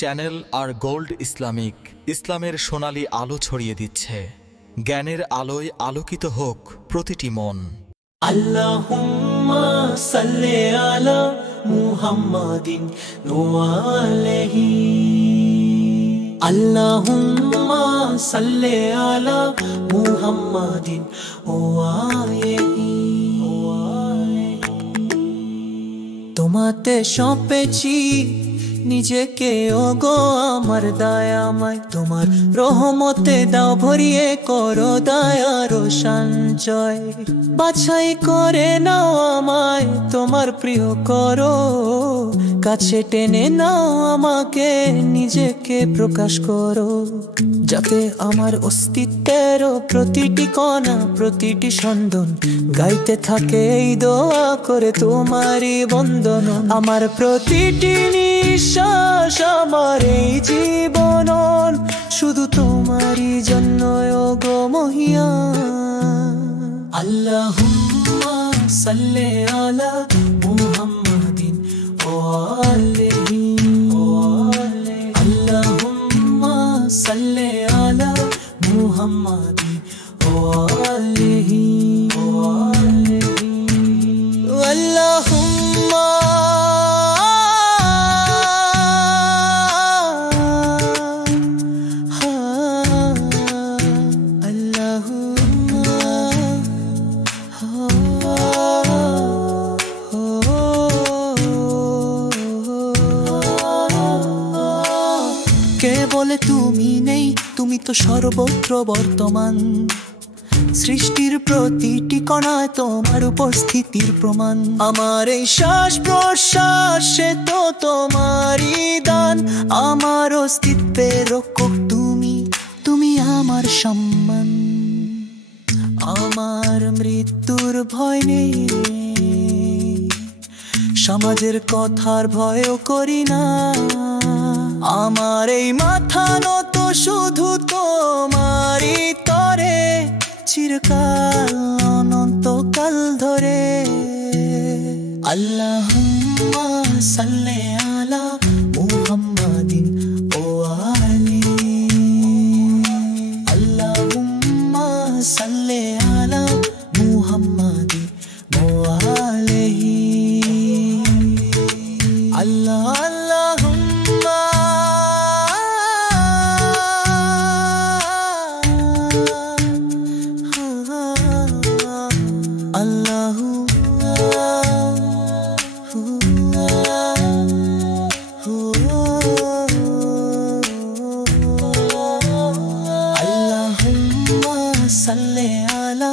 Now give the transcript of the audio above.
Channel আর gold Islamic ইসলামের সোনালী আলো ছড়িয়ে দিচ্ছে। জ্ঞানের আলোয় আলোকিত হোক প্রতিটি মন। আল্লাহুম্মা সাল্লি আলা মুহাম্মাদিন ওয়া আলাইহি। আল্লাহুম্মা সাল্লি আলা মুহাম্মাদিন ওয়া আলাইহি। তোমাতে সঁপেছি নিজেকে ওগো আমার দয়াময়, তোমার রহমতে দাও ভরিয়ে করো দয়ার সঞ্চয়। বাছাই করে নাও আমায় তোমার প্রিয় করো, কাছে টেনে নাও আমাকে নিজেকে প্রকাশ করো, যাতে আমার অস্তিত্বের প্রতিটি কণা প্রতিটি স্পন্দন গাইতে থাকে এই দোয়া করে তোমারই বন্দন। আমার প্রতিটি নিঃশ্বাস আমার এই জীবন শুধু তোমারই জন্য ওগো মহিয়ান। আল্লাহুম্মা সাল্লি আলা মুহাম্মাদিন ওয়া আলাইহি। আল্লাহুম্মা সাল্লি আলা মুহাম্মাদিন ওয়া আলাইহি। আল্লাহুম্মা কে বলে তুমি নেই, তুমি তো সর্বত্র বর্তমান। সৃষ্টির প্রতিটি কণায় তোমার উপস্থিতির প্রমাণ। আমার এই শ্বাস প্রশ্বাসে তো তোমারই দান। আমার অস্তিত্বের রক্ষক তুমি, তুমি আমার সম্মান। আমার মৃত্যুর ভয় নেই, সমাজের কথার ভয়ও করি না। আমার এই মাথা নত শুধু তোমারই তরে, চিরকাল অনন্তকাল ধরে। আল্লাহুম্মা সাল্লি আলা মুহাম্মাদিন ওয়া আলাইহি। আল্লাহুম্মা সাল্লি আলা মুহাম্মাদিন ওয়া আলাইহি। আল্লাহুম্মা সাল্লি আলা